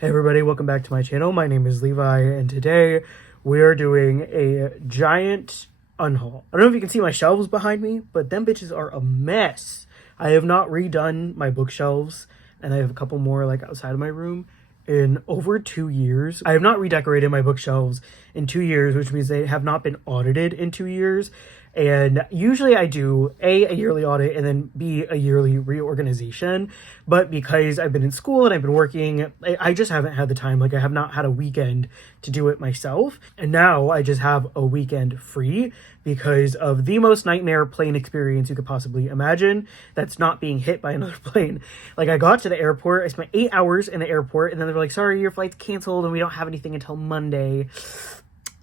Hey everybody, welcome back to my channel. My name is Levi, and today we're doing a giant unhaul. I don't know if you can see my shelves behind me, but them bitches are a mess. I have not redone my bookshelves, and I have a couple more like outside of my room in over 2 years. I have not redecorated my bookshelves in 2 years, which means they have not been audited in 2 years. And usually I do a yearly audit and then B, a yearly reorganization. But because I've been in school and I've been working, I just haven't had the time. Like I have not had a weekend to do it myself. And now I just have a weekend free because of the most nightmare plane experience you could possibly imagine. That's not being hit by another plane. Like I got to the airport, I spent 8 hours in the airport, and then they were like, sorry, your flight's canceled and we don't have anything until Monday.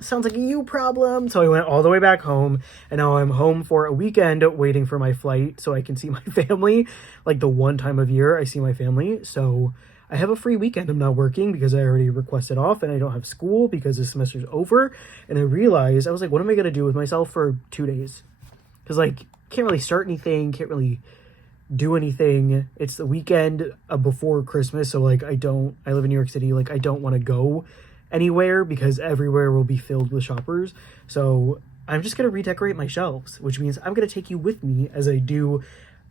Sounds like a you problem. So I went all the way back home, and now I'm home for a weekend waiting for my flight so I can see my family. Like the one time of year I see my family. So I have a free weekend. I'm not working because I already requested off, and I don't have school because the semester's over. And I realized, I was like, what am I going to do with myself for 2 days? Because like, can't really start anything, can't really do anything. It's the weekend before Christmas. So like, I live in New York City. Like I don't want to go anywhere because everywhere will be filled with shoppers. So I'm just going to redecorate my shelves, which means I'm going to take you with me as I do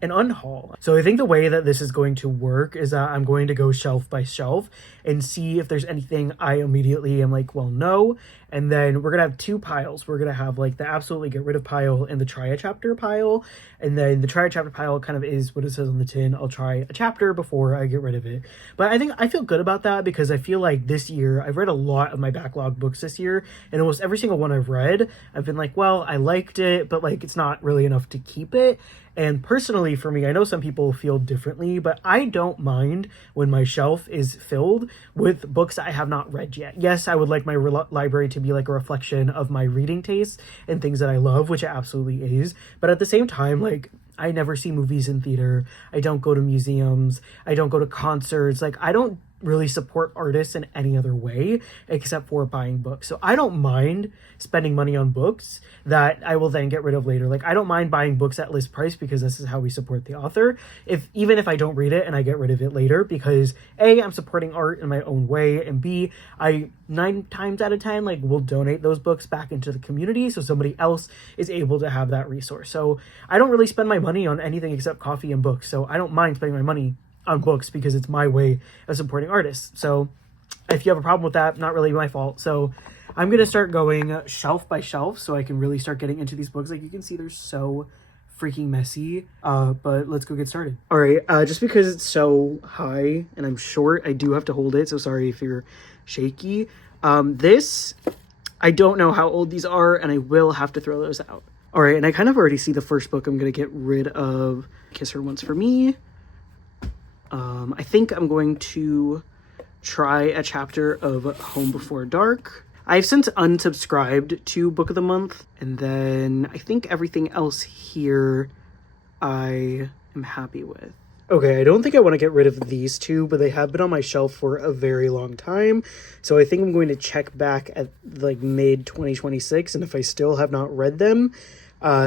an unhaul. So I think the way that this is going to work is that I'm going to go shelf by shelf and see if there's anything I immediately am like, well, no. And then we're going to have two piles. We're going to have like the absolutely get rid of pile and the try a chapter pile. And then the try a chapter pile kind of is what it says on the tin. I'll try a chapter before I get rid of it. But I think I feel good about that because I feel like this year, I've read a lot of my backlog books this year, and almost every single one I've read, I've been like, well, I liked it, but like it's not really enough to keep it. And personally for me, I know some people feel differently, but I don't mind when my shelf is filled with books I have not read yet. Yes, I would like my library to be like a reflection of my reading tastes and things that I love, which it absolutely is. But at the same time, like, I never see movies in theater. I don't go to museums. I don't go to concerts. Like, I don't really support artists in any other way except for buying books. So I don't mind spending money on books that I will then get rid of later. Like I don't mind buying books at list price because this is how we support the author. Even if I don't read it and I get rid of it later, because A, I'm supporting art in my own way, and B, I 9 times out of 10 like will donate those books back into the community so somebody else is able to have that resource. So I don't really spend my money on anything except coffee and books. So I don't mind spending my money on books because it's my way of supporting artists. So if you have a problem with that, not really my fault. So I'm going to start going shelf by shelf so I can really start getting into these books. Like you can see, they're so freaking messy. But let's go get started. All right. Just because it's so high and I'm short, I do have to hold it. So sorry if you're shaky. This, I don't know how old these are, and I will have to throw those out. All right. And I kind of already see the first book I'm going to get rid of. Kiss Her Once for Me. I think I'm going to try a chapter of Home Before Dark. I've since unsubscribed to Book of the Month, and then I think everything else here I am happy with. Okay, I don't think I want to get rid of these two, but they have been on my shelf for a very long time. So I think I'm going to check back at like mid-2026, and if I still have not read them,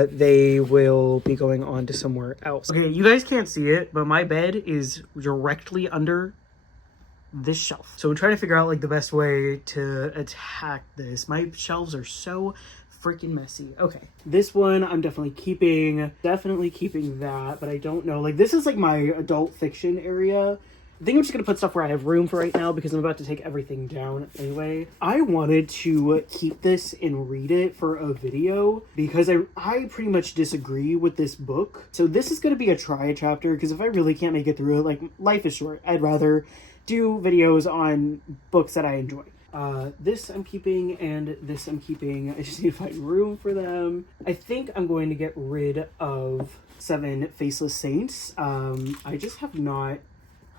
they will be going on to somewhere else. Okay, you guys can't see it, but my bed is directly under this shelf. So I'm trying to figure out like the best way to attack this. My shelves are so freaking messy. Okay, this one I'm definitely keeping that, but I don't know. Like this is like my adult fiction area. I think I'm just going to put stuff where I have room for right now because I'm about to take everything down anyway. I wanted to keep this and read it for a video because I pretty much disagree with this book. So this is going to be a try a chapter because if I really can't make it through it, like life is short. I'd rather do videos on books that I enjoy. This I'm keeping and this I'm keeping. I just need to find room for them. I think I'm going to get rid of 7 Faceless Saints. I just have not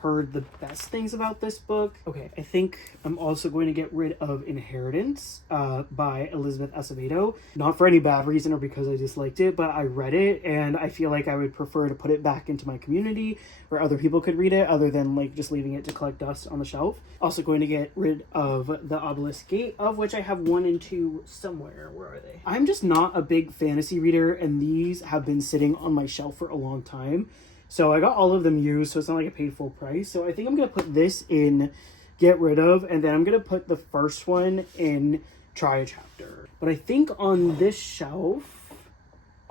heard the best things about this book. Okay, I think I'm also going to get rid of Inheritance by Elizabeth Acevedo. Not for any bad reason or because I disliked it, but I read it and I feel like I would prefer to put it back into my community where other people could read it other than like just leaving it to collect dust on the shelf. Also going to get rid of The Obelisk Gate, of which I have 1 and 2 somewhere. Where are they? I'm just not a big fantasy reader, and these have been sitting on my shelf for a long time. So I got all of them used, so it's not like I paid full price. So I think I'm going to put this in get rid of, and then I'm going to put the first one in try a chapter. But I think on this shelf,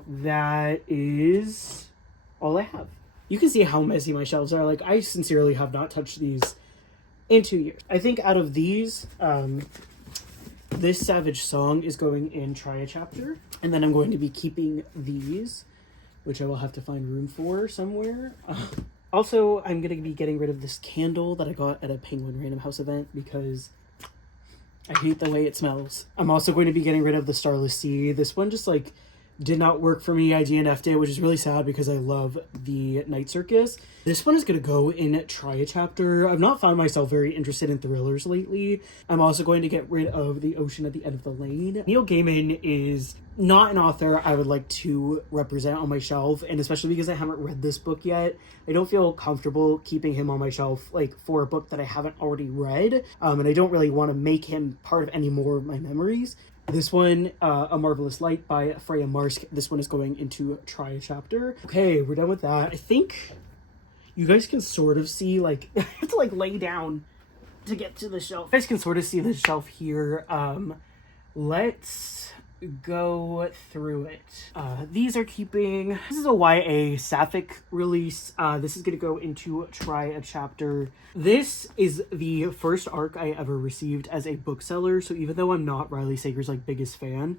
that is all I have. You can see how messy my shelves are. Like, I sincerely have not touched these in 2 years. I think out of these, this Savage Song is going in try a chapter. And then I'm going to be keeping these, which I will have to find room for somewhere. Also, I'm going to be getting rid of this candle that I got at a Penguin Random House event because I hate the way it smells. I'm also going to be getting rid of the Starless Sea. This one just, like, did not work for me. I DNF'd it, which is really sad because I love the Night Circus. This one is going to go in try a chapter. I've not found myself very interested in thrillers lately. I'm also going to get rid of The Ocean at the End of the Lane. Neil Gaiman is not an author I would like to represent on my shelf, and especially because I haven't read this book yet, I don't feel comfortable keeping him on my shelf, like, for a book that I haven't already read, and I don't really want to make him part of any more of my memories. This one, A Marvelous Light by Freya Marsk. This one is going into try a chapter. Okay, we're done with that. I think you guys can sort of see, like, I have to, like, lay down to get to the shelf. You guys can sort of see the shelf here. Let's go through it. These are keeping. This is a YA sapphic release. This is going to go into try a chapter. This is the first arc I ever received as a bookseller, so even though I'm not Riley Sager's, like, biggest fan,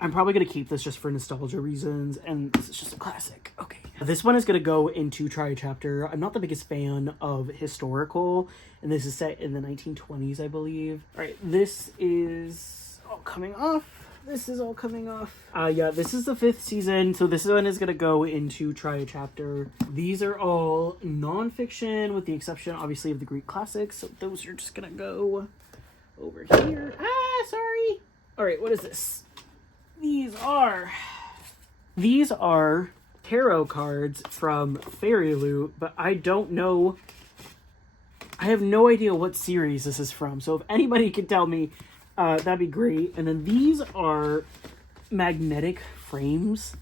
I'm probably going to keep this just for nostalgia reasons, and this is just a classic. Okay. This one is going to go into try a chapter. I'm not the biggest fan of historical, and this is set in the 1920s, I believe. All right, this is all coming off. This is all coming off. Yeah, this is the 5th season, so this one is going to go into try a chapter. These are all nonfiction, with the exception, obviously, of the Greek classics, so those are just going to go over here. Sorry. All right, what is this? These are tarot cards from Fairy Loot, but I don't know. I have no idea what series this is from, so if anybody could tell me, that'd be great. And then these are magnetic frames.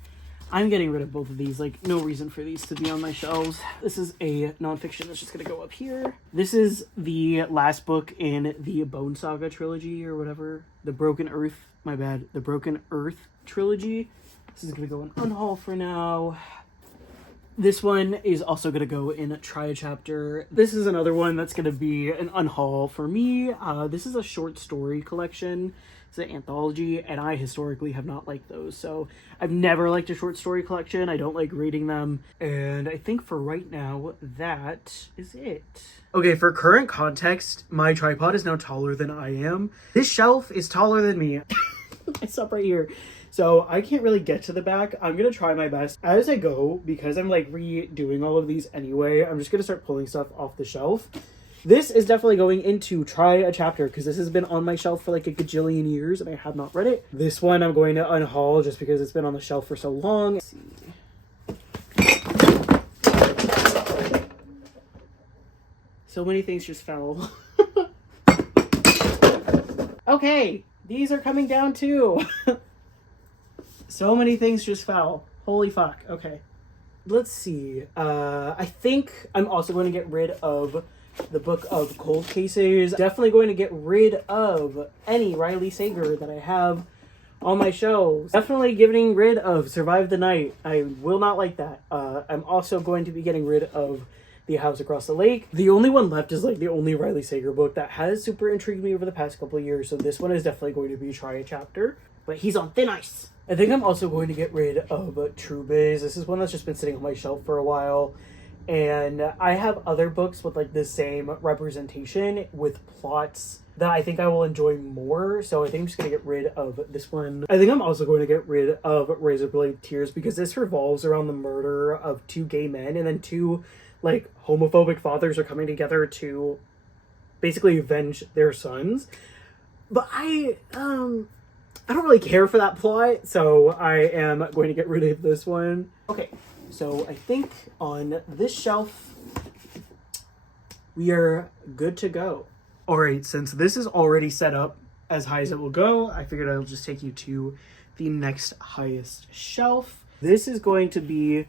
I'm getting rid of both of these. Like, no reason for these to be on my shelves. This is a nonfiction that's just going to go up here. This is the last book in the Bone Saga trilogy or whatever. The Broken Earth, my bad. The Broken Earth trilogy. This is going to go in unhaul for now. This one is also going to go in try a chapter. This is another one that's going to be an unhaul for me. This is a short story collection. It's an anthology, and I historically have not liked those. So I've never liked a short story collection. I don't like reading them. And I think for right now, that is it. Okay, for current context, my tripod is now taller than I am. This shelf is taller than me. I stop right here. So I can't really get to the back. I'm going to try my best as I go, because I'm, like, redoing all of these anyway. I'm just going to start pulling stuff off the shelf. This is definitely going into try a chapter, because this has been on my shelf for like a gajillion years and I have not read it. This one I'm going to unhaul just because it's been on the shelf for so long. Let's see. So many things just fell. Okay, these are coming down too. So many things just fell. Holy fuck. Okay. Let's see. I think I'm also going to get rid of the Book of Cold Cases. Definitely going to get rid of any Riley Sager that I have on my shelves. Definitely getting rid of Survive the Night. I will not like that. I'm also going to be getting rid of The House Across the Lake. The only one left is like the only Riley Sager book that has super intrigued me over the past couple of years. So this one is definitely going to be try a chapter. But he's on thin ice. I think I'm also going to get rid of True Biz. This is one that's just been sitting on my shelf for a while. And I have other books with like the same representation with plots that I think I will enjoy more. So I think I'm just going to get rid of this one. I think I'm also going to get rid of Razorblade Tears because this revolves around the murder of 2 gay men, and then 2 like homophobic fathers are coming together to basically avenge their sons. But I don't really care for that plot, so I am going to get rid of this one. Okay. So I think on this shelf, we are good to go. All right, since this is already set up as high as it will go, I figured I'll just take you to the next highest shelf. This is going to be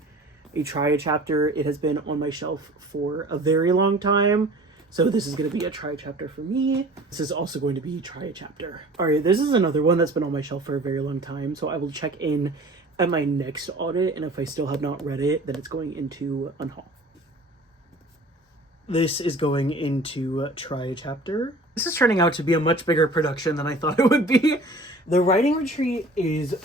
a try a chapter. It has been on my shelf for a very long time. So this is going to be a try chapter for me. This is also going to be try a chapter. All right, this is another one that's been on my shelf for a very long time. So I will check in at my next audit. And if I still have not read it, then it's going into unhaul. This is going into try a chapter. This is turning out to be a much bigger production than I thought it would be. The writing retreat is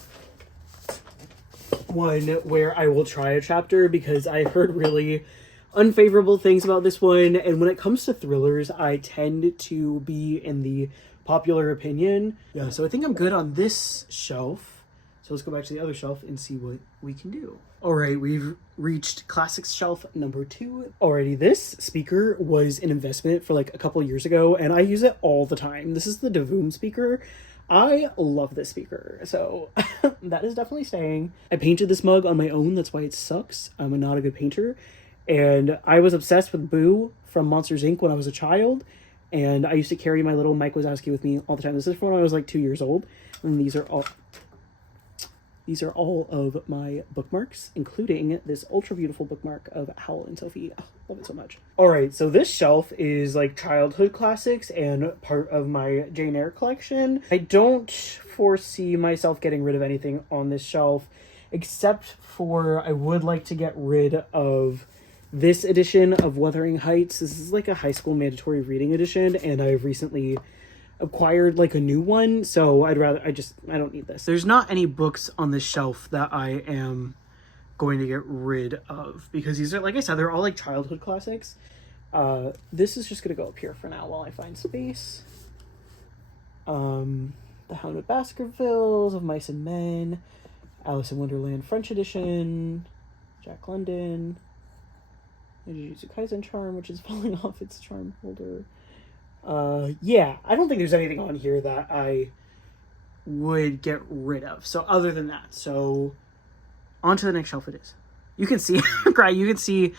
one where I will try a chapter because I heard really unfavorable things about this one, and when it comes to thrillers, I tend to be in the popular opinion. Yeah, so I think I'm good on this shelf. So let's go back to the other shelf and see what we can do. All right, we've reached classics shelf number 2. Alrighty, this speaker was an investment for like a couple years ago, and I use it all the time. This is the Devoom speaker. I love this speaker, so that is definitely staying. I painted this mug on my own, that's why it sucks. I'm not a good painter. And I was obsessed with Boo from Monsters, Inc. when I was a child. And I used to carry my little Mike Wazowski with me all the time. This is from when I was like 2 years old. And these are all of my bookmarks, including this ultra beautiful bookmark of Howl and Sophie. Oh, love it so much. All right, so this shelf is like childhood classics and part of my Jane Eyre collection. I don't foresee myself getting rid of anything on this shelf, except for I would like to get rid of this edition of Wuthering Heights. This is like a high school mandatory reading edition, and I've recently acquired like a new one, so I don't need this. There's not any books on this shelf that I am going to get rid of because these are, like I said, they're all like childhood classics. This is just gonna go up here for now while I find space. The Hound of Baskervilles, Of Mice and Men, Alice in Wonderland French edition, Jack London, Jujutsu Kaisen charm, which is falling off its charm holder. Yeah, I don't think there's anything on here that I would get rid of. So other than that, so on to the next shelf it is. You can see, right, you can see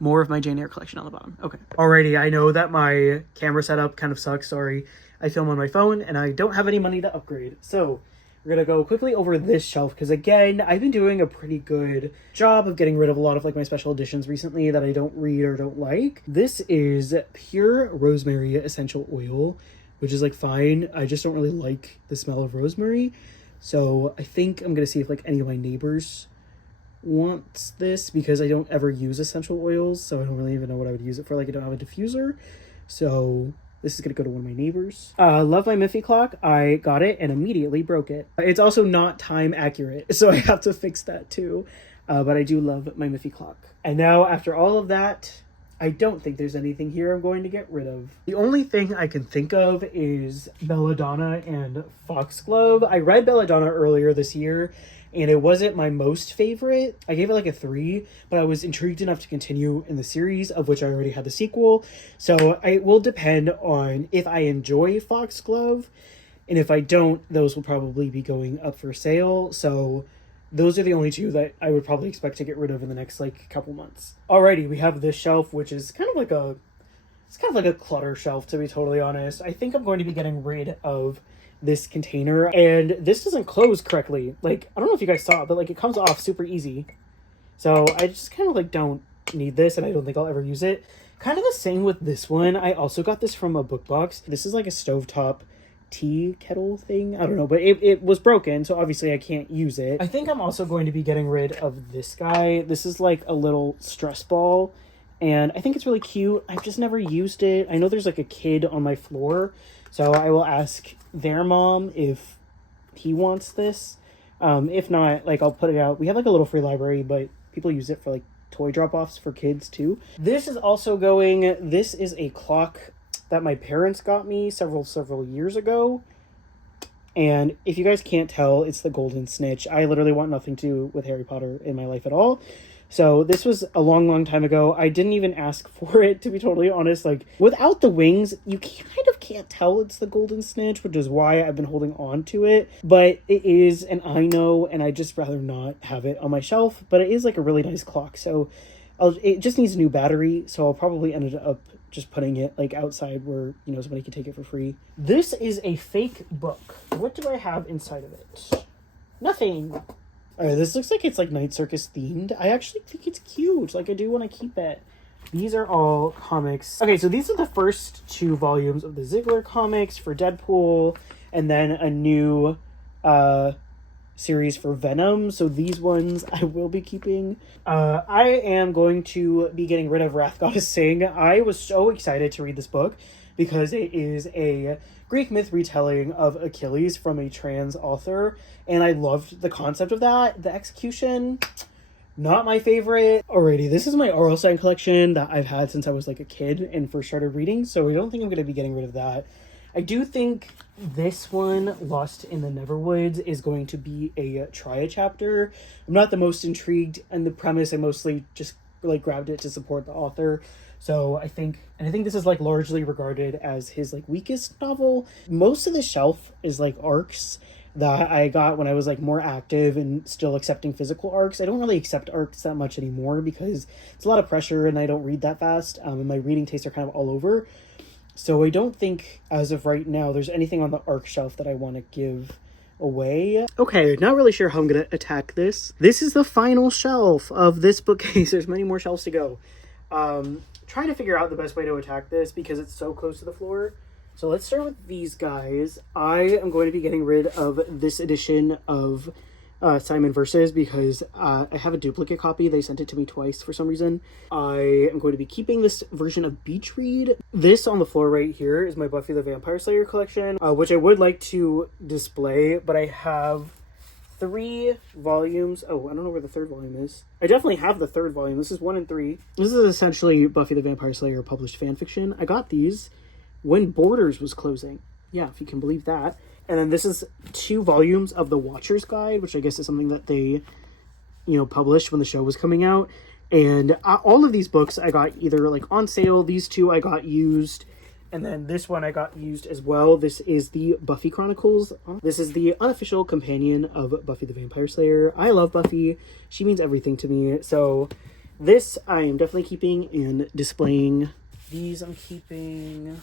more of my Jane Eyre collection on the bottom. Okay. Alrighty, I know that my camera setup kind of sucks. Sorry. I film on my phone and I don't have any money to upgrade. So we're going to go quickly over this shelf because, again, I've been doing a pretty good job of getting rid of a lot of like my special editions recently that I don't read or don't like. This is Pure Rosemary Essential Oil, which is like fine. I just don't really like the smell of rosemary. So I think I'm going to see if like any of my neighbors wants this because I don't ever use essential oils. So I don't really even know what I would use it for. Like I don't have a diffuser. So this is going to go to one of my neighbors. Love my Miffy clock. I got it and immediately broke it. It's also not time accurate, so I have to fix that too. But I do love my Miffy clock. And now, after all of that, I don't think there's anything here I'm going to get rid of. The only thing I can think of is Belladonna and Foxglove. I read Belladonna earlier this year, and it wasn't my most favorite. I gave it like a 3, but I was intrigued enough to continue in the series, of which I already had the sequel. So it will depend on if I enjoy Foxglove, and if I don't, those will probably be going up for sale. So those are the only 2 that I would probably expect to get rid of in the next like couple months. Alrighty, we have this shelf, which is kind of like a clutter shelf, to be totally honest. I think I'm going to be getting rid of this container, and this doesn't close correctly. Like, I don't know if you guys saw it, but like it comes off super easy. So I just kind of like don't need this, and I don't think I'll ever use it. Kind of the same with this one. I also got this from a book box. This is like a stovetop tea kettle thing. I don't know, but it was broken, so obviously I can't use it. I think I'm also going to be getting rid of this guy. This is like a little stress ball, and I think it's really cute. I've just never used it. I know there's like a kid on my floor, so I will ask their mom if he wants this. If not, like I'll put it out. We have like a little free library, but people use it for like toy drop-offs for kids too. This is also going. This is a clock that my parents got me several years ago. And if you guys can't tell, it's the Golden Snitch. I literally want nothing to do with Harry Potter in my life at all. So this was a long time ago. I didn't even ask for it, to be totally honest. Like, without the wings, you kind of can't tell it's the Golden Snitch, which is why I've been holding on to it. But it is, and I know, and I'd just rather not have it on my shelf. But it is like a really nice clock, so it just needs a new battery. So I'll probably end up just putting it like outside where, you know, somebody can take it for free. This is a fake book. What do I have inside of it? Nothing. Alright, this looks like it's like Night Circus themed. I actually think it's cute. Like, I do want to keep it. These are all comics. Okay, so these are the first 2 volumes of the Ziegler comics for Deadpool, and then a new series for Venom. So these ones I will be keeping. I am going to be getting rid of Wrath Goddess Sing. I was so excited to read this book because it is a Greek myth retelling of Achilles from a trans author, and I loved the concept of that. The execution, not my favorite. Alrighty, this is my Arlstein collection that I've had since I was like a kid and first started reading, so I don't think I'm going to be getting rid of that. I do think this one, Lost in the Neverwoods, is going to be a try-a chapter. I'm not the most intrigued in the premise. I mostly just like grabbed it to support the author. So I think this is like largely regarded as his like weakest novel. Most of the shelf is like arcs that I got when I was like more active and still accepting physical arcs. I don't really accept arcs that much anymore because it's a lot of pressure and I don't read that fast. And my reading tastes are kind of all over. So I don't think, as of right now, there's anything on the ARC shelf that I want to give away. Okay, not really sure how I'm going to attack this. This is the final shelf of this bookcase. There's many more shelves to go. Trying to figure out the best way to attack this because it's so close to the floor. So let's start with these guys. I am going to be getting rid of this edition of Simon Versus because I have a duplicate copy. They sent it to me twice for some reason. I am going to be keeping this version of Beach Read. This on the floor right here is my Buffy the Vampire Slayer collection, which I would like to display, but I have 3 volumes. Oh, I don't know where the 3rd volume is. I definitely have the 3rd volume. This is 1 and 3. This is essentially Buffy the Vampire Slayer published fanfiction. I got these when Borders was closing. Yeah, if you can believe that. And then this is 2 volumes of the Watcher's Guide, which I guess is something that they, published when the show was coming out. And all of these books I got either like on sale. These 2 I got used. And then this one I got used as well. This is the Buffy Chronicles. This is the unofficial companion of Buffy the Vampire Slayer. I love Buffy. She means everything to me. So this I am definitely keeping and displaying. These I'm keeping.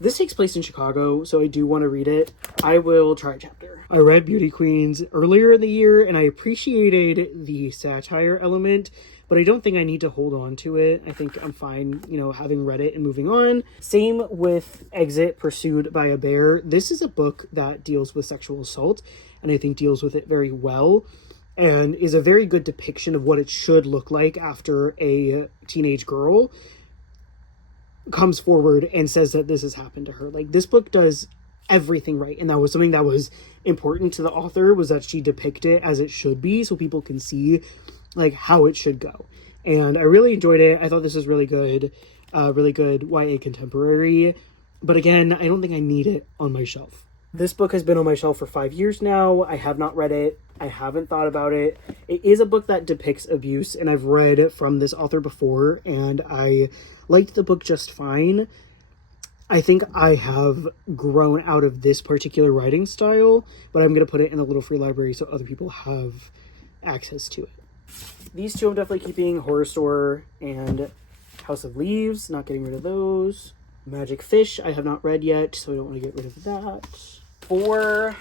This takes place in Chicago, so I do want to read it. I will try a chapter. I read Beauty Queens earlier in the year, and I appreciated the satire element, but I don't think I need to hold on to it. I think I'm fine, having read it and moving on. Same with Exit Pursued by a Bear. This is a book that deals with sexual assault, and I think deals with it very well, and is a very good depiction of what it should look like after a teenage girl comes forward and says that this has happened to her. Like, this book does everything right, and that was something that was important to the author, was that she depict it as it should be so people can see like how it should go. And I really enjoyed it. I thought this was really good YA contemporary, but again, I don't think I need it on my shelf. This book has been on my shelf for 5 years now. I have not read it. I haven't thought about it. It is a book that depicts abuse, and I've read from this author before, and I liked the book just fine. I think I have grown out of this particular writing style, but I'm going to put it in a little free library so other people have access to it. These 2 I'm definitely keeping, Horror Store and House of Leaves, not getting rid of those. Magic Fish I have not read yet, so I don't want to get rid of that. For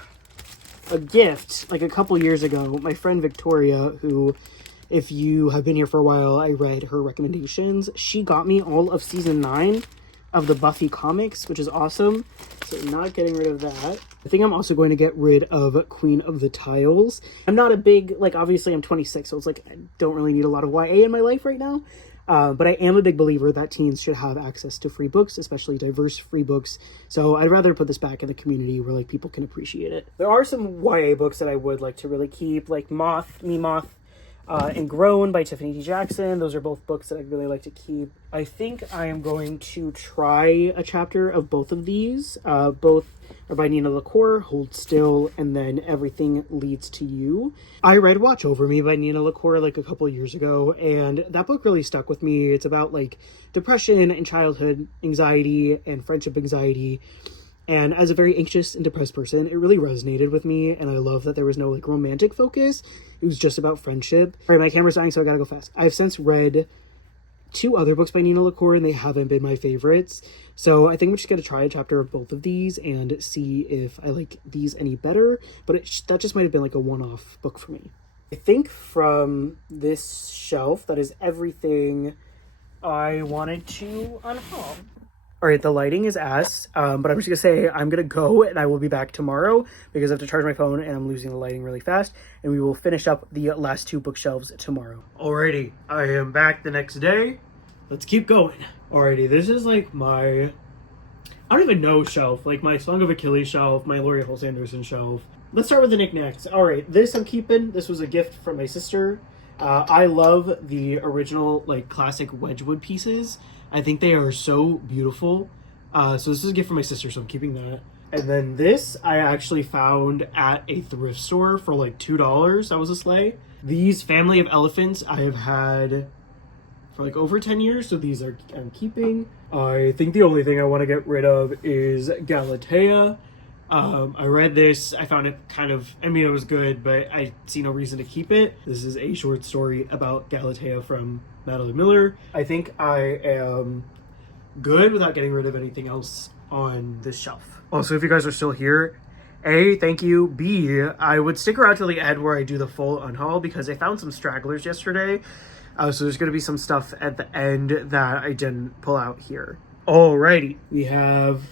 a gift, like a couple years ago, my friend Victoria, who, if you have been here for a while, I read her recommendations. She got me all of season 9 of the Buffy comics, which is awesome. So I'm not getting rid of that. I think I'm also going to get rid of Queen of the Tiles. I'm not a big, obviously I'm 26, so it's I don't really need a lot of YA in my life right now. But I am a big believer that teens should have access to free books, especially diverse free books. So I'd rather put this back in the community where people can appreciate it. There are some YA books that I would like to really keep, like Moth, and Grown by Tiffany D. Jackson. Those are both books that I'd really like to keep. I think I am going to try a chapter of both of these. Both are by Nina LaCour, Hold Still, and then Everything Leads to You. I read Watch Over Me by Nina LaCour a couple years ago, and that book really stuck with me. It's about depression and childhood anxiety and friendship anxiety. And as a very anxious and depressed person, it really resonated with me, and I love that there was no romantic focus. It was just about friendship. All right, my camera's dying, so I gotta go fast. I've since read 2 other books by Nina LaCour, and they haven't been my favorites. So I think we're just gonna try a chapter of both of these and see if I like these any better. But that just might have been a one-off book for me. I think from this shelf, that is everything I wanted to unhaul. All right, the lighting is ass, but I'm just gonna say I'm gonna go and I will be back tomorrow because I have to charge my phone and I'm losing the lighting really fast, and we will finish up the last 2 bookshelves tomorrow. Alrighty, I am back the next day. Let's keep going. Alrighty, this is like my, I don't even know shelf, like my Song of Achilles shelf, my Laurie Holst Anderson shelf. Let's start with the knickknacks. Alright, this I'm keeping. This was a gift from my sister. I love the original, like, classic Wedgwood pieces. I think they are so beautiful. So this is a gift from my sister, so I'm keeping that. And then this I actually found at a thrift store for like $2. That was a sleigh. These Family of Elephants I have had for like over 10 years, so these are I'm keeping. I think the only thing I want to get rid of is Galatea. I read this, I found it kind of, I mean, it was good, but I see no reason to keep it. This is a short story about Galatea from Madeline Miller. I think I am good without getting rid of anything else on this shelf. Also, if you guys are still here, A, thank you. B, I would stick around till the end where I do the full unhaul because I found some stragglers yesterday. So there's going to be some stuff at the end that I didn't pull out here. Alrighty, we have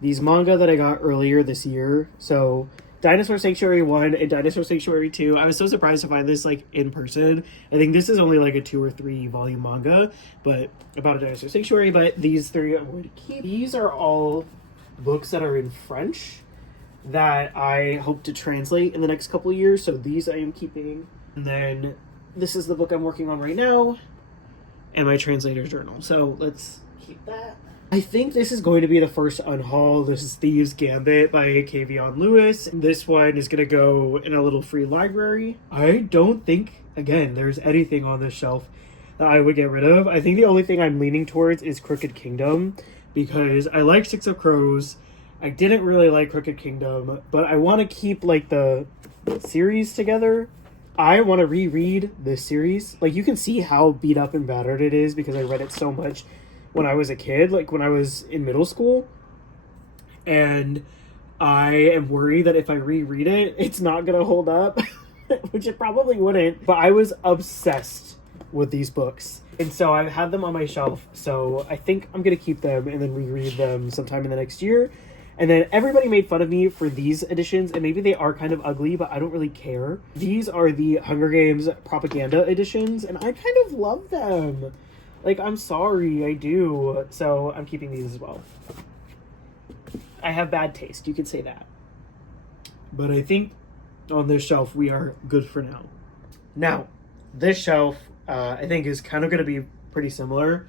these manga that I got earlier this year. So Dinosaur Sanctuary 1 and Dinosaur Sanctuary 2. I was so surprised to find this like in person. I think this is only like a 2 or 3 volume manga, but about a Dinosaur Sanctuary. But these 3 I'm going to keep. These are all books that are in French that I hope to translate in the next couple of years. So these I am keeping. And then this is the book I'm working on right now and my translator's journal. So let's keep that. I think this is going to be the first unhaul. This is Thieves' Gambit by Kavion Lewis. This one is going to go in a little free library. I don't think, again, there's anything on this shelf that I would get rid of. I think the only thing I'm leaning towards is Crooked Kingdom because I like Six of Crows. I didn't really like Crooked Kingdom, but I want to keep like the series together. I want to reread this series. Like, you can see how beat up and battered it is because I read it so much when I was a kid, like when I was in middle school. And I am worried that if I reread it, it's not going to hold up, which it probably wouldn't. But I was obsessed with these books. And so I've had them on my shelf. So I think I'm going to keep them and then reread them sometime in the next year. And then everybody made fun of me for these editions, and maybe they are kind of ugly, but I don't really care. These are the Hunger Games propaganda editions, and I kind of love them. Like, I'm sorry, I do. So I'm keeping these as well. I have bad taste, you could say that. But I think on this shelf we are good for now. Now, this shelf I think is kind of going to be pretty similar.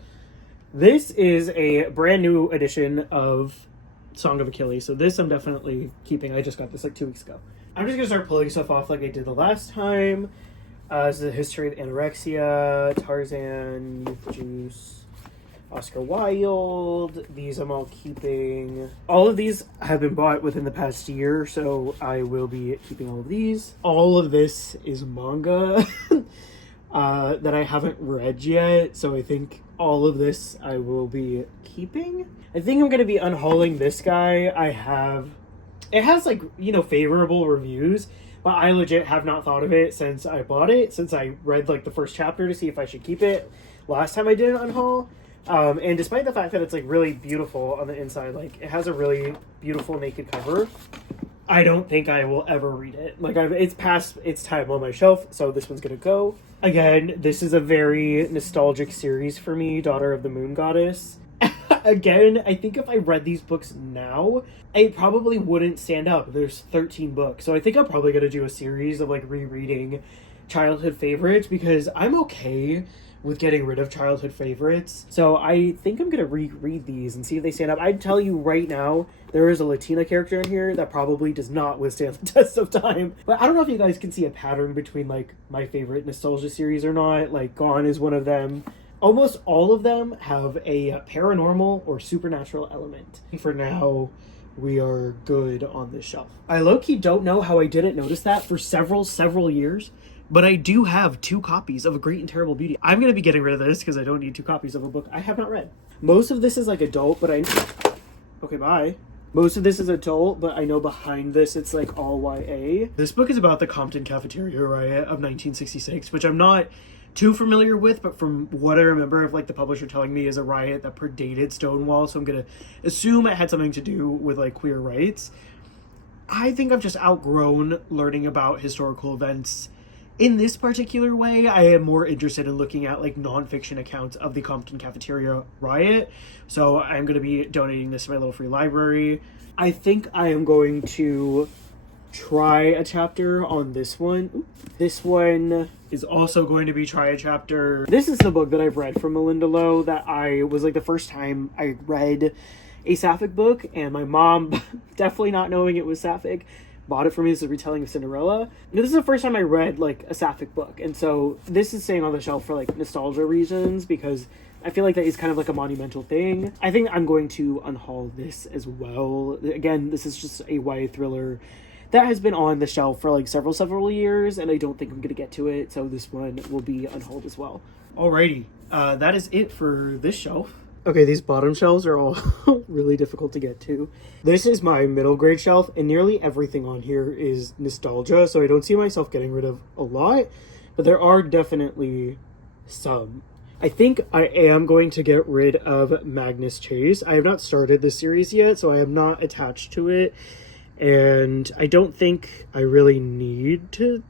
This is a brand new edition of Song of Achilles, so this I'm definitely keeping. I just got this like 2 weeks ago. I'm just going to start pulling stuff off like I did the last time. This is a history of anorexia, Tarzan, Youth Juice, Oscar Wilde. These I'm all keeping. All of these have been bought within the past year, so I will be keeping all of these. All of this is manga that I haven't read yet, so I think all of this I will be keeping. I think I'm going to be unhauling this guy. It has like, you know, favorable reviews, but I legit have not thought of it since I bought it, since I read like the first chapter to see if I should keep it last time I did an unhaul. And despite the fact that it's like really beautiful on the inside, like it has a really beautiful naked cover, I don't think I will ever read it. Like it's past its time on my shelf, so this one's gonna go. Again, this is a very nostalgic series for me, Daughter of the Moon Goddess. Again, I think if I read these books now, it probably wouldn't stand up. There's 13 books. So I think I'm probably going to do a series of like rereading childhood favorites because I'm okay with getting rid of childhood favorites. So I think I'm going to reread these and see if they stand up. I'd tell you right now, there is a Latina character in here that probably does not withstand the test of time. But I don't know if you guys can see a pattern between like my favorite nostalgia series or not. Like Gone is one of them. Almost all of them have a paranormal or supernatural element. For now, we are good on this shelf. I low-key don't know how I didn't notice that for several years, but I do have 2 copies of A Great and Terrible Beauty. I'm going to be getting rid of this because I don't need 2 copies of a book I have not read. Most of this is like adult, but okay, bye. Most of this is adult, but I know behind this it's like all YA. This book is about the Compton Cafeteria Riot of 1966, which I'm not too familiar with, but from what I remember of like the publisher telling me is a riot that predated Stonewall, so I'm gonna assume it had something to do with like queer rights. I think I've just outgrown learning about historical events in this particular way. I am more interested in looking at like nonfiction accounts of the Compton Cafeteria Riot. So I'm going to be donating this to my little free library. I think I am going to try a chapter on this one. This one is also going to be try a chapter. This is the book that I've read from Melinda Lowe that I was like the first time I read a sapphic book, and my mom, definitely not knowing it was sapphic, bought it for me as a retelling of Cinderella. This is the first time I read like a sapphic book, and so this is staying on the shelf for like nostalgia reasons, because I feel like that is kind of like a monumental thing. I think I'm going to unhaul this as well. Again, this is just a YA thriller that has been on the shelf for like several years, and I don't think I'm going to get to it, so this one will be unhauled as well. Alrighty, that is it for this shelf. Okay, these bottom shelves are all really difficult to get to. This is my middle grade shelf, and nearly everything on here is nostalgia, so I don't see myself getting rid of a lot, but there are definitely some. I think I am going to get rid of Magnus Chase. I have not started this series yet, so I am not attached to it, and I don't think I really need to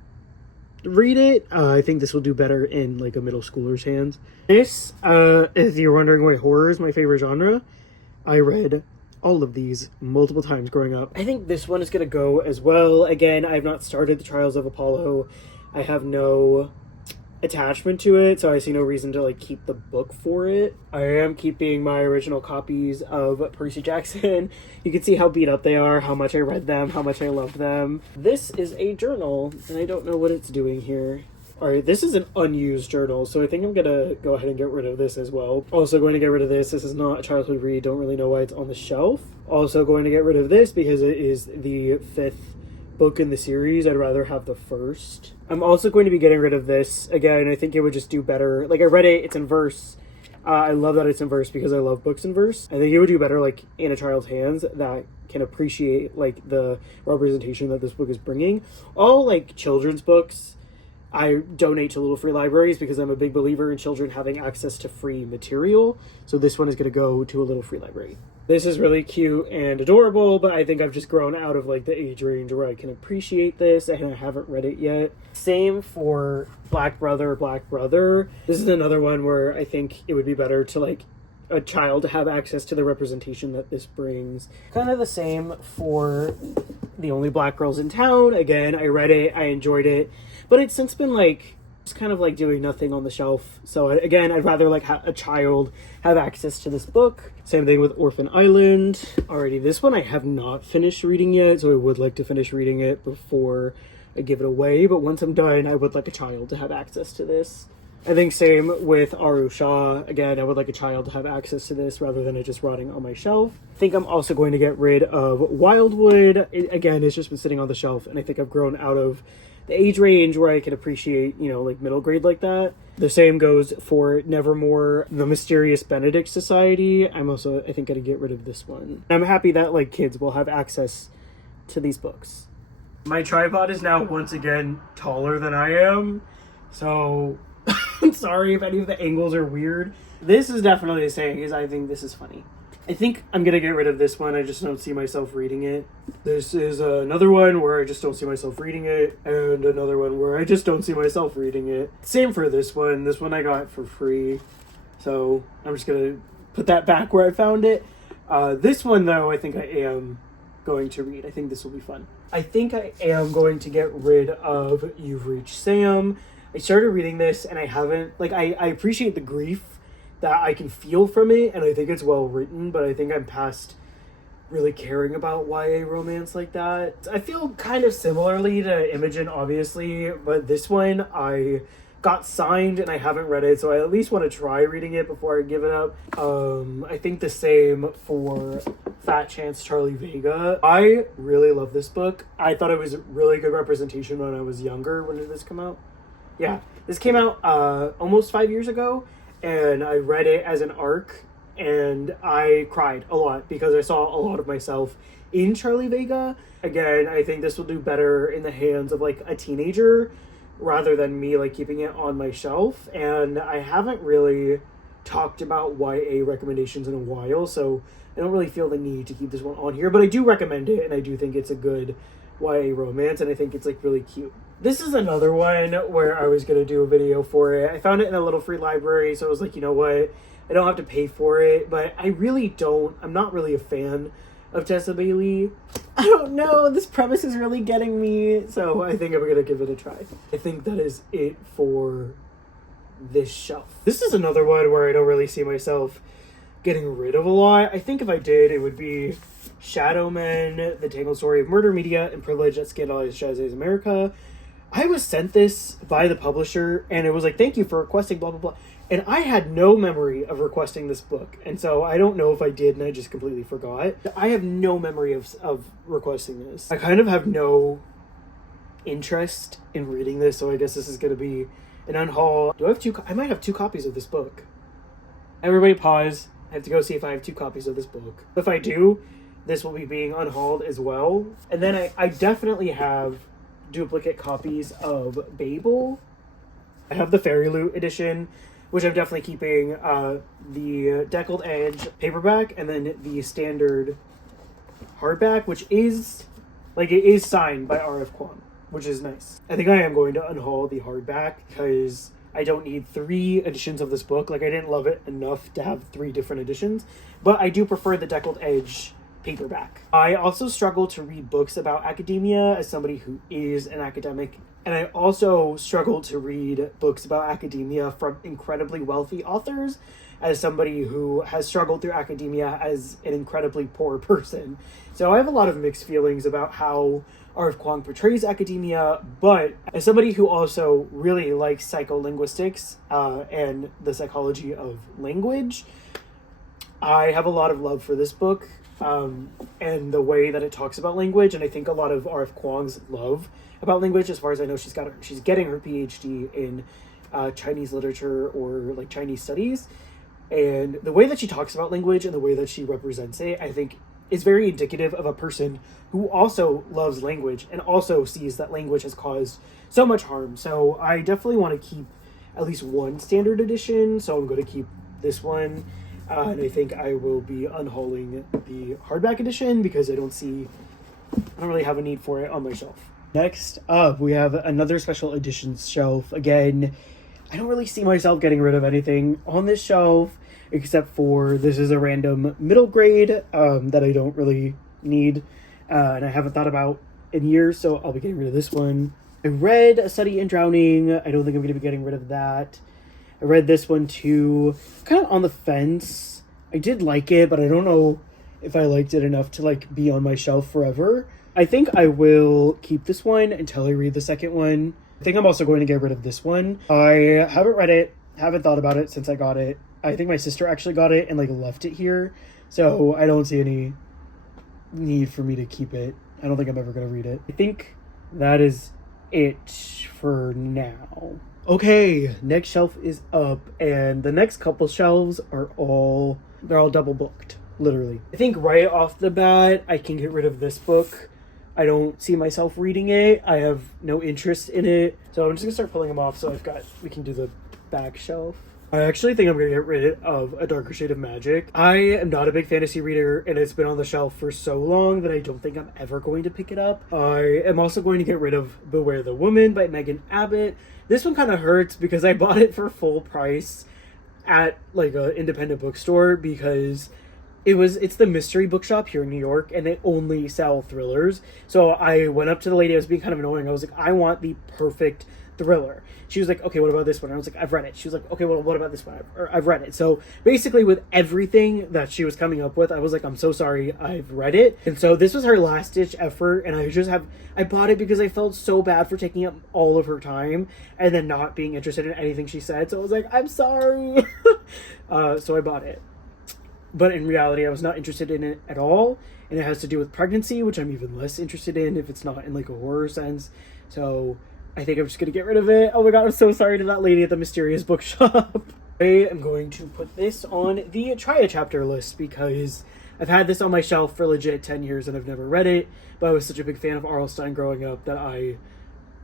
read it. I think this will do better in like a middle schooler's hands. This, if you're wondering why horror is my favorite genre, I read all of these multiple times growing up. I think this one is going to go as well. Again, I have not started the Trials of Apollo. I have no attachment to it, so I see no reason to like keep the book for it. I am keeping my original copies of Percy Jackson. You can see how beat up they are, how much I read them, how much I love them. This is a journal, and I don't know what it's doing here. Alright, this is an unused journal, so I think I'm gonna go ahead and get rid of this as well. Also going to get rid of this. This is not a childhood read, don't really know why it's on the shelf. Also going to get rid of this because it is the 5th book in the series. I'd rather have the first. I'm also going to be getting rid of this. Again, I think it would just do better. Like, I read it, it's in verse. I love that it's in verse because I love books in verse. I think it would do better, like, in a child's hands that can appreciate, like, the representation that this book is bringing. All, like, children's books I donate to little free libraries because I'm a big believer in children having access to free material. So this one is going to go to a little free library. This is really cute and adorable, but I think I've just grown out of like the age range where I can appreciate this, and I haven't read it yet. Same for Black Brother, Black Brother. This is another one where I think it would be better to like a child to have access to the representation that this brings. Kind of the same for The Only Black Girls in Town. Again, I read it, I enjoyed it, but it's since been like just kind of like doing nothing on the shelf. So again, I'd rather like a child have access to this book. Same thing with Orphan Island. Alrighty, this one I have not finished reading yet, so I would like to finish reading it before I give it away, but once I'm done, I would like a child to have access to this. I think same with Aru Shah. Again, I would like a child to have access to this rather than it just rotting on my shelf. I think I'm also going to get rid of Wildwood. Again, it's just been sitting on the shelf, and I think I've grown out of the age range where I can appreciate, you know, like middle grade like that. The same goes for Nevermore, The Mysterious Benedict Society. I'm also, I think, going to get rid of this one. I'm happy that like kids will have access to these books. My tripod is now once again taller than I am, so I'm sorry if any of the angles are weird. This is definitely saying is I think this is funny. I think I'm going to get rid of this one. I just don't see myself reading it. This is another one where I just don't see myself reading it, and another one where I just don't see myself reading it. Same for this one. This one I got for free, so I'm just going to put that back where I found it. This one, though, I think I am going to read. I think this will be fun. I think I am going to get rid of You've Reached Sam. I started reading this, and I haven't, like, I appreciate the grief that I can feel from it, and I think it's well written, but I think I'm past really caring about YA romance like that. I feel kind of similarly to Imogen, obviously, but this one I got signed and I haven't read it, so I at least want to try reading it before I give it up. I think the same for Fat Chance Charlie Vega. I really love this book. I thought it was really good representation when I was younger. When did this come out? Yeah, this came out almost 5 years ago, and I read it as an arc, and I cried a lot because I saw a lot of myself in Charlie Vega. Again, I think this will do better in the hands of like a teenager rather than me like keeping it on my shelf. And I haven't really talked about YA recommendations in a while, so I don't really feel the need to keep this one on here, but I do recommend it, and I do think it's a good YA romance, and I think it's like really cute. This is another one where I was going to do a video for it. I found it in a little free library, so I was like, you know what, I don't have to pay for it, but I'm not really a fan of Tessa Bailey. I don't know, this premise is really getting me, so I think I'm going to give it a try. I think that is it for this shelf. This is another one where I don't really see myself getting rid of a lot. I think if I did, it would be Shadow Men, The Tangled Story of Murder, Media, and Privilege that Scandalized Shazay's America. I was sent this by the publisher, and it was like, thank you for requesting blah, blah, blah. And I had no memory of requesting this book. And so I don't know if I did, and I just completely forgot. I have no memory of requesting this. I kind of have no interest in reading this, so I guess this is going to be an unhaul. Do I have I might have 2 copies of this book. Everybody pause. I have to go see if I have 2 copies of this book. If I do, this will be being unhauled as well. And then I definitely have duplicate copies of Babel. I have the Fairy Loot edition, which I'm definitely keeping, the Deckled Edge paperback, and then the standard hardback, which is, like, it is signed by R.F. Kuang, which is nice. I think I am going to unhaul the hardback because I don't need 3 editions of this book. Like, I didn't love it enough to have 3 different editions, but I do prefer the Deckled Edge paperback. I also struggle to read books about academia as somebody who is an academic, and I also struggle to read books about academia from incredibly wealthy authors as somebody who has struggled through academia as an incredibly poor person. So I have a lot of mixed feelings about how R.F. Kuang portrays academia, but as somebody who also really likes psycholinguistics and the psychology of language, I have a lot of love for this book and the way that it talks about language, and I think a lot of R.F. Kuang's love about language, as far as I know, she's getting her PhD in Chinese literature or like Chinese studies, and the way that she talks about language and the way that she represents it, I think is very indicative of a person who also loves language and also sees that language has caused so much harm. So I definitely want to keep at least 1 standard edition, so I'm going to keep this one, and I think I will be unhauling the hardback edition because I don't really have a need for it on my shelf. Next up, we have another special editions shelf. Again, I don't really see myself getting rid of anything on this shelf, except for this is a random middle grade that I don't really need, and I haven't thought about in years, so I'll be getting rid of this one. I read A Study in Drowning. I don't think I'm going to be getting rid of that. I read this one too. Kind of on the fence. I did like it, but I don't know if I liked it enough to like be on my shelf forever. I think I will keep this one until I read the second one. I think I'm also going to get rid of this one. I haven't read it, haven't thought about it since I got it. I think my sister actually got it and like left it here, so I don't see any need for me to keep it. I don't think I'm ever going to read it. I think that is it for now. Okay, next shelf is up, and the next couple shelves are they're all double booked, literally. I think right off the bat, I can get rid of this book. I don't see myself reading it. I have no interest in it. So I'm just gonna start pulling them off so we can do the back shelf. I actually think I'm gonna get rid of A Darker Shade of Magic. I am not a big fantasy reader, and it's been on the shelf for so long that I don't think I'm ever going to pick it up. I am also going to get rid of Beware the Woman by Megan Abbott. This one kind of hurts because I bought it for full price at like an independent bookstore because it's the mystery bookshop here in New York, and they only sell thrillers. So I went up to the lady. I was being kind of annoying. I was like, I want the perfect thriller. She was like, okay, what about this one? I was like, I've read it. She was like, okay, well, what about this one? I've read it. So basically with everything that she was coming up with, I was like, I'm so sorry, I've read it. And so this was her last ditch effort, and I bought it because I felt so bad for taking up all of her time and then not being interested in anything she said. So I was like, I'm sorry. So I bought it. But in reality, I was not interested in it at all. And it has to do with pregnancy, which I'm even less interested in if it's not in like a horror sense. So I think I'm just going to get rid of it. Oh my god, I'm so sorry to that lady at the mysterious bookshop. I am going to put this on the try a chapter list because I've had this on my shelf for legit 10 years and I've never read it, but I was such a big fan of R.L. Stine growing up that I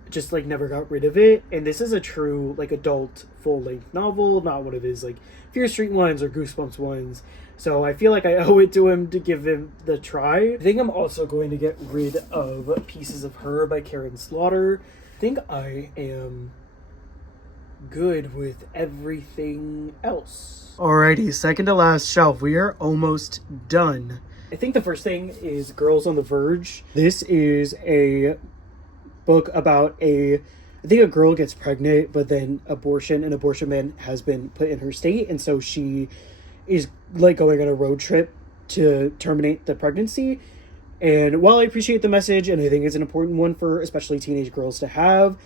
just like never got rid of it. And this is a true like adult full-length novel, not one of his like Fear Street ones or Goosebumps ones. So I feel like I owe it to him to give him the try. I think I'm also going to get rid of Pieces of Her by Karen Slaughter. I think I am good with everything else. Alrighty, second to last shelf. We are almost done. I think the first thing is Girls on the Verge. This is a book about I think a girl gets pregnant, but then an abortion ban has been put in her state, and so she is like going on a road trip to terminate the pregnancy. And while I appreciate the message, and I think it's an important one for especially teenage girls to have,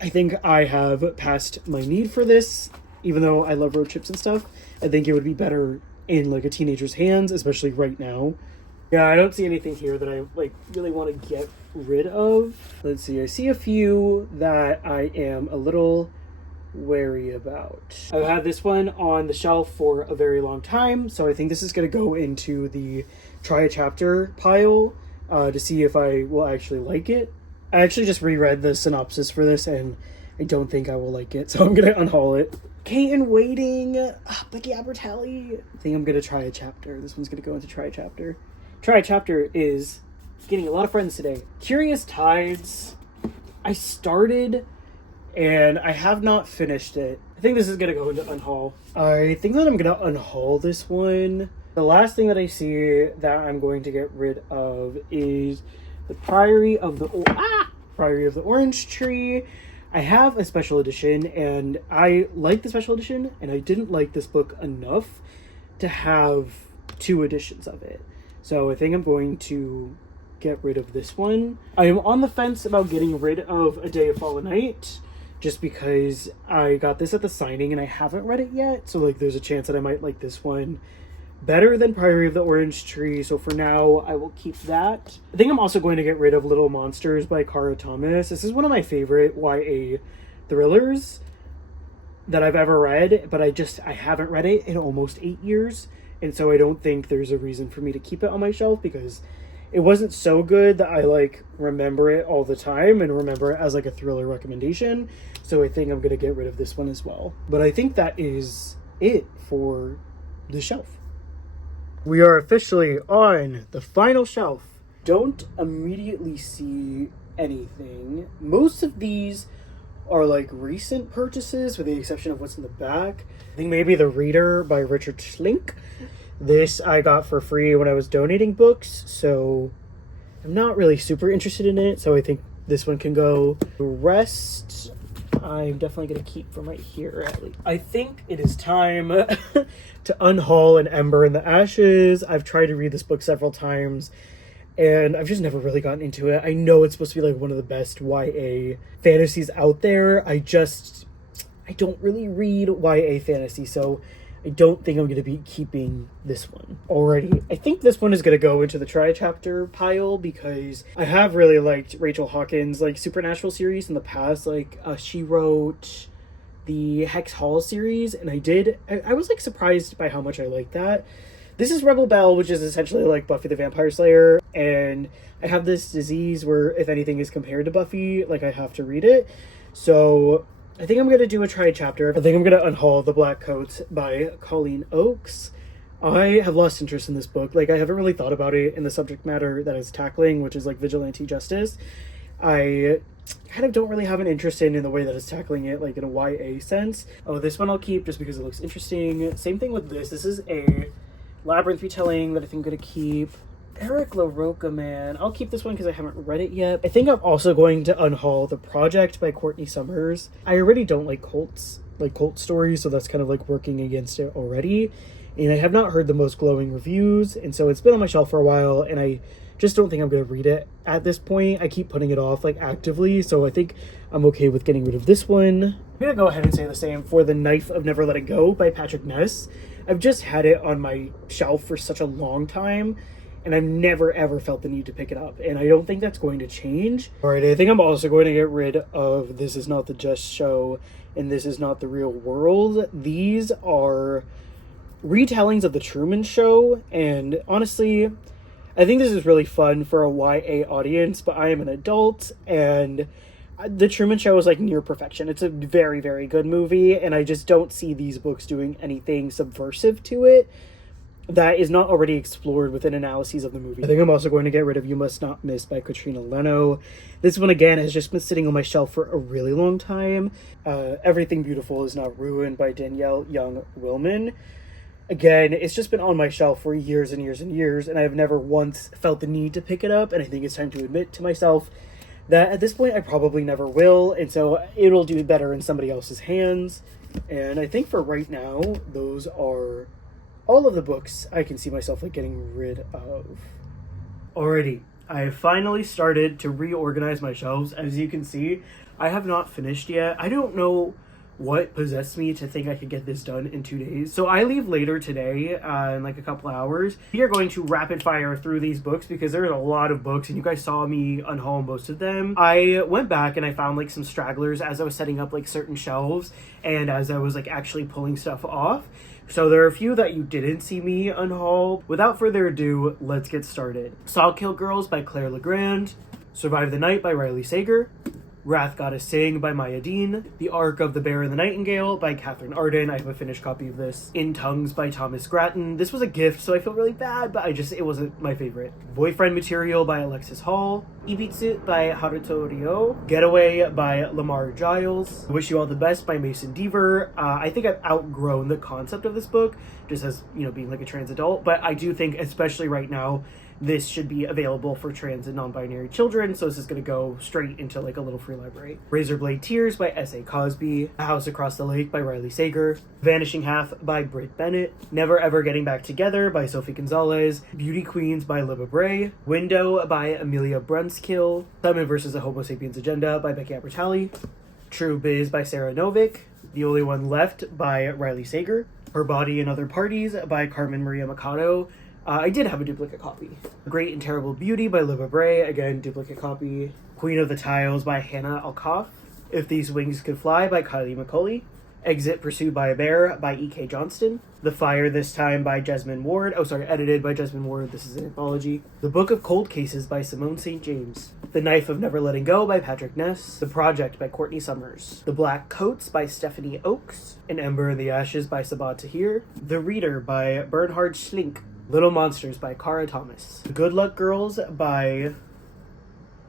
I think I have passed my need for this. Even though I love road trips and stuff, I think it would be better in like a teenager's hands, especially right now. Yeah, I don't see anything here that I like really want to get rid of. Let's see, I see a few that I am a little wary about. I've had this one on the shelf for a very long time, so I think this is going to go into the try a chapter pile to see if I will actually like it. I actually just reread the synopsis for this and I don't think I will like it, so I'm going to unhaul it. Kate in Waiting, Becky Albertalli. I think I'm going to try a chapter. This one's going to go into try a chapter. Try a chapter is getting a lot of friends today. Curious Tides. I started and I have not finished it. I think this is going to go into unhaul. I think that I'm going to unhaul this one. The last thing that I see that I'm going to get rid of is the Priory of the Orange Tree. I have a special edition, and I like the special edition, and I didn't like this book enough to have 2 editions of it. So I think I'm going to get rid of this one. I am on the fence about getting rid of A Day of Fallen Night, just because I got this at the signing and I haven't read it yet. So like there's a chance that I might like this one better than Priory of the Orange Tree. So for now, I will keep that. I think I'm also going to get rid of Little Monsters by Cara Thomas. This is one of my favorite YA thrillers that I've ever read, but I haven't read it in almost 8 years. And so I don't think there's a reason for me to keep it on my shelf because it wasn't so good that I like remember it all the time and remember it as like a thriller recommendation. So I think I'm going to get rid of this one as well. But I think that is it for the shelf. We are officially on the final shelf. Don't immediately see anything. Most of these are like recent purchases with the exception of what's in the back. I think maybe The Reader by Richard Schlink. This I got for free when I was donating books, so I'm not really super interested in it, so I think this one can go. The rest I'm definitely going to keep from right here at least. I think it is time to unhaul An Ember in the Ashes. I've tried to read this book several times and I've just never really gotten into it. I know it's supposed to be like one of the best YA fantasies out there. I don't really read YA fantasy, so I don't think I'm going to be keeping this one. Alrighty, I think this one is going to go into the try chapter pile because I have really liked Rachel Hawkins' like supernatural series in the past. Like she wrote the Hex Hall series, and I was like surprised by how much I liked that. This is Rebel Belle, which is essentially like Buffy the Vampire Slayer, and I have this disease where if anything is compared to Buffy, like I have to read it. So I think I'm going to do a try chapter. I think I'm going to unhaul The Black Coat by Colleen Oakes. I have lost interest in this book. Like, I haven't really thought about it in the subject matter that it's tackling, which is like vigilante justice. I kind of don't really have an interest in the way that it's tackling it, like in a YA sense. Oh, this one I'll keep just because it looks interesting. Same thing with this. This is a Labyrinth retelling that I think I'm going to keep. Eric LaRocca, man. I'll keep this one because I haven't read it yet. I think I'm also going to unhaul The Project by Courtney Summers. I already don't like cult stories, so that's kind of like working against it already. And I have not heard the most glowing reviews, and so it's been on my shelf for a while, and I just don't think I'm going to read it at this point. I keep putting it off like actively, so I think I'm okay with getting rid of this one. I'm going to go ahead and say the same for The Knife of Never Letting Go by Patrick Ness. I've just had it on my shelf for such a long time, and I've never ever felt the need to pick it up, and I don't think that's going to change. All right, I think I'm also going to get rid of This Is Not the Just Show and This Is Not the Real World. These are retellings of The Truman Show, and honestly, I think this is really fun for a YA audience, but I am an adult, and The Truman Show is like near perfection. It's a very, very good movie, and I just don't see these books doing anything subversive to it that is not already explored within analyses of the movie. I think I'm also going to get rid of You Must Not Miss by Katrina Leno. This one, again, has just been sitting on my shelf for a really long time. Everything Beautiful Is Not Ruined by Danielle Young Willman. Again, it's just been on my shelf for years and years and years, and I have never once felt the need to pick it up, and I think it's time to admit to myself that at this point I probably never will, and so it'll do better in somebody else's hands. And I think for right now, those are all of the books I can see myself like getting rid of. Alrighty, I have finally started to reorganize my shelves. As you can see, I have not finished yet. I don't know what possessed me to think I could get this done in 2 days. So I leave later today, in like a couple hours. We are going to rapid fire through these books because there's a lot of books and you guys saw me unhaul most of them. I went back and I found like some stragglers as I was setting up like certain shelves and as I was like actually pulling stuff off. So there are a few that you didn't see me unhaul. Without further ado, let's get started. Sawkill Girls by Claire Legrand, Survive the Night by Riley Sager, Wrath Gotta Sing by Maya Dean, The Ark of the Bear and the Nightingale by Catherine Arden. I have a finished copy of this. In Tongues by Thomas Grattan. This was a gift, so I feel really bad, but it wasn't my favorite. Boyfriend Material by Alexis Hall, Ibitsu by Haruto Ryo, Getaway by Lamar Giles, Wish You All the Best by Mason Deaver. I think I've outgrown the concept of this book, just as, being like a trans adult, but I do think, especially right now, this should be available for trans and non-binary children, so this is going to go straight into like a little free library. Razorblade Tears by S.A. Cosby, A House Across the Lake by Riley Sager, Vanishing Half by Britt Bennett, Never Ever Getting Back Together by Sophie Gonzalez, Beauty Queens by Libba Bray, Window by Amelia Brunskill, Simon vs. the Homo Sapiens Agenda by Becky Abertali, True Biz by Sarah Novick, The Only One Left by Riley Sager, Her Body and Other Parties by Carmen Maria Machado. I did have a duplicate copy. Great and Terrible Beauty by Libba Bray, again, duplicate copy. Queen of the Tiles by Hannah Alcoff. If These Wings Could Fly by Kylie McCauley. Exit Pursued by a Bear by E.K. Johnston. The Fire This Time by Jesmyn Ward. Edited by Jesmyn Ward. This is an anthology. The Book of Cold Cases by Simone St. James. The Knife of Never Letting Go by Patrick Ness. The Project by Courtney Summers. The Black Coats by Stephanie Oakes. An Ember in the Ashes by Sabah Tahir. The Reader by Bernhard Schlink. Little Monsters by Cara Thomas. Good Luck Girls by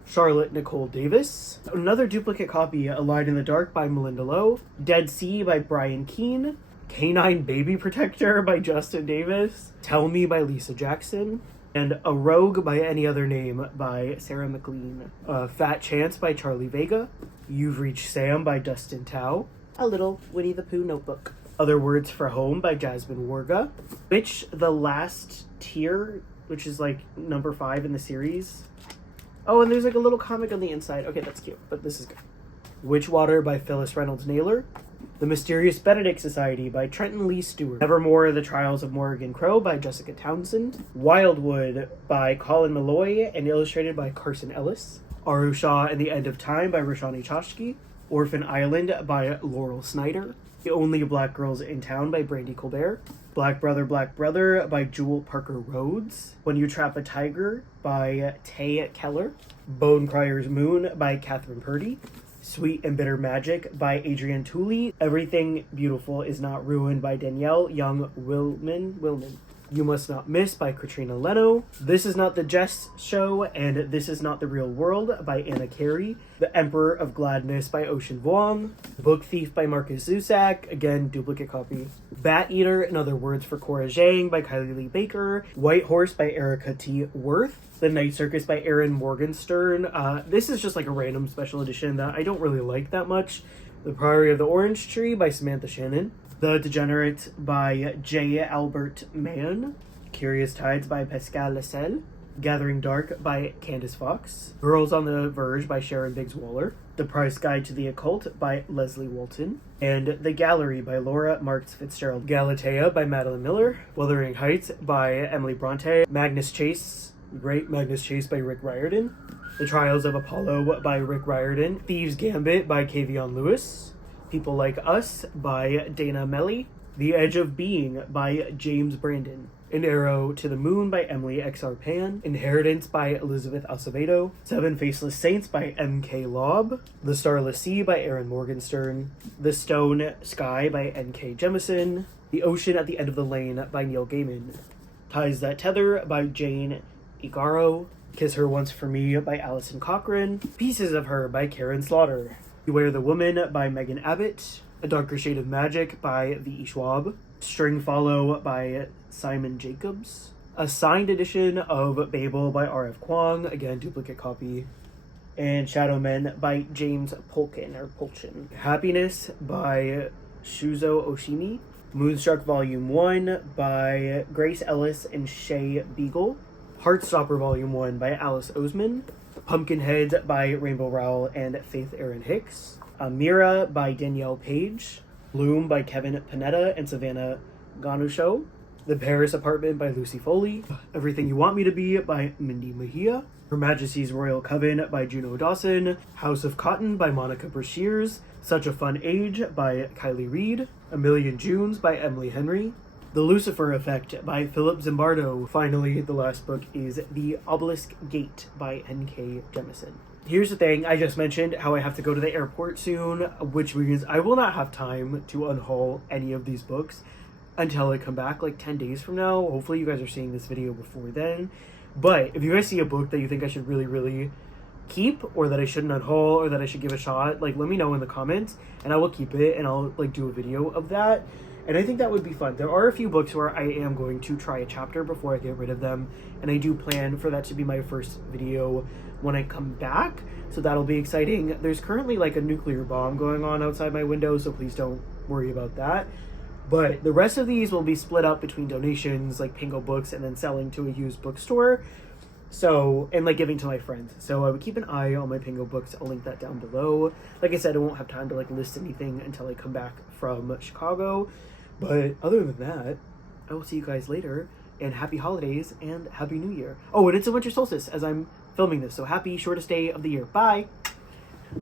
Charlotte Nicole Davis. Another duplicate copy, A Light in the Dark by Melinda Lowe. Dead Sea by Brian Keene. Canine Baby Protector by Justin Davis. Tell Me by Lisa Jackson. And A Rogue by Any Other Name by Sarah McLean. Fat Chance by Charlie Vega. You've Reached Sam by Dustin Tao. A Little Winnie the Pooh Notebook. Other Words for Home by Jasmine Warga. Witch the Last Tier, which is like number 5 in the series. Oh, and there's like a little comic on the inside. Okay, that's cute, but this is good. Witchwater by Phyllis Reynolds Naylor. The Mysterious Benedict Society by Trenton Lee Stewart. Nevermore, The Trials of Morrigan Crow by Jessica Townsend. Wildwood by Colin Malloy and illustrated by Carson Ellis. Arusha and the End of Time by Roshani Chashki. Orphan Island by Laurel Snyder. The Only Black Girls in Town by Brandy Colbert. Black Brother by Jewel Parker Rhodes. When You Trap a Tiger by Tay Keller. Bone Crier's Moon by Catherine Purdy. Sweet and Bitter Magic by Adrienne Tooley. Everything Beautiful Is Not Ruined by Danielle Young Willman. You Must Not Miss by Katrina Leno. This Is Not the Just Show and This Is Not the Real World by Anna Carey. The Emperor of Gladness by Ocean Vuong. Book Thief by Marcus Zusak. Again, duplicate copy. Bat Eater and Other Words for Cora Zhang by Kylie Lee Baker. White Horse by Erica T. Worth. The Night Circus by Erin Morgenstern. This is just like a random special edition that I don't really like that much. The Priory of the Orange Tree by Samantha Shannon. The Degenerate by J. Albert Mann. Curious Tides by Pascal Lascelles. Gathering Dark by Candace Fox. Girls on the Verge by Sharon Biggs Waller. The Price Guide to the Occult by Leslie Walton. and The Gallery by Laura Marks Fitzgerald, Galatea by Madeline Miller, Wuthering Heights by Emily Bronte, Magnus Chase, Great Magnus Chase by Rick Riordan, The Trials of Apollo by Rick Riordan, Thieves' Gambit by Kavion Lewis, People Like Us by Dana Melly, The Edge of Being by James Brandon, An Arrow to the Moon by Emily X.R. Pan, Inheritance by Elizabeth Acevedo, Seven Faceless Saints by M.K. Lobb, The Starless Sea by Aaron Morgenstern, The Stone Sky by N.K. Jemisin, The Ocean at the End of the Lane by Neil Gaiman, Ties That Tether by Jane Igaro, Kiss Her Once for Me by Alison Cochran, Pieces of Her by Karen Slaughter, Beware the Woman by Megan Abbott, A Darker Shade of Magic by V.E. Schwab, String Follow by Simon Jacobs, a signed edition of Babel by R.F. Kwong, again duplicate copy, and Shadow Men by James Polchin, Happiness by Shuzo Oshimi, Moonstruck Volume 1 by Grace Ellis and Shay Beagle, Heartstopper Volume 1 by Alice Oseman, Pumpkinheads by Rainbow Rowell and Faith Erin Hicks, Amira by Danielle Page, Bloom by Kevin Panetta and Savannah Ganusho, The Paris Apartment by Lucy Foley, Everything You Want Me to Be by Mindy Mejia, Her Majesty's Royal Coven by Juno Dawson, House of Cotton by Monica Brashears, Such a Fun Age by Kylie Reed, A Million Junes by Emily Henry, The Lucifer Effect by Philip Zimbardo. Finally, the last book is The Obelisk Gate by N.K. Jemisin. Here's the thing, I just mentioned how I have to go to the airport soon, which means I will not have time to unhaul any of these books until I come back like 10 days from now. Hopefully you guys are seeing this video before then. But if you guys see a book that you think I should really keep, or that I shouldn't unhaul, or that I should give a shot, like let me know in the comments and I will keep it and I'll like do a video of that. And I think that would be fun. There are a few books where I am going to try a chapter before I get rid of them, and I do plan for that to be my first video when I come back, so that'll be exciting. There's currently like a nuclear bomb going on outside my window, so please don't worry about that. But the rest of these will be split up between donations, like Pingo Books, and then selling to a used bookstore. So, and like giving to my friends. So I would keep an eye on my Pingo Books. I'll link that down below. Like I said, I won't have time to like list anything until I come back from Chicago. But other than that, I will see you guys later, and happy holidays and happy new year. Oh, and it's a winter solstice as I'm filming this, so happy shortest day of the year. Bye!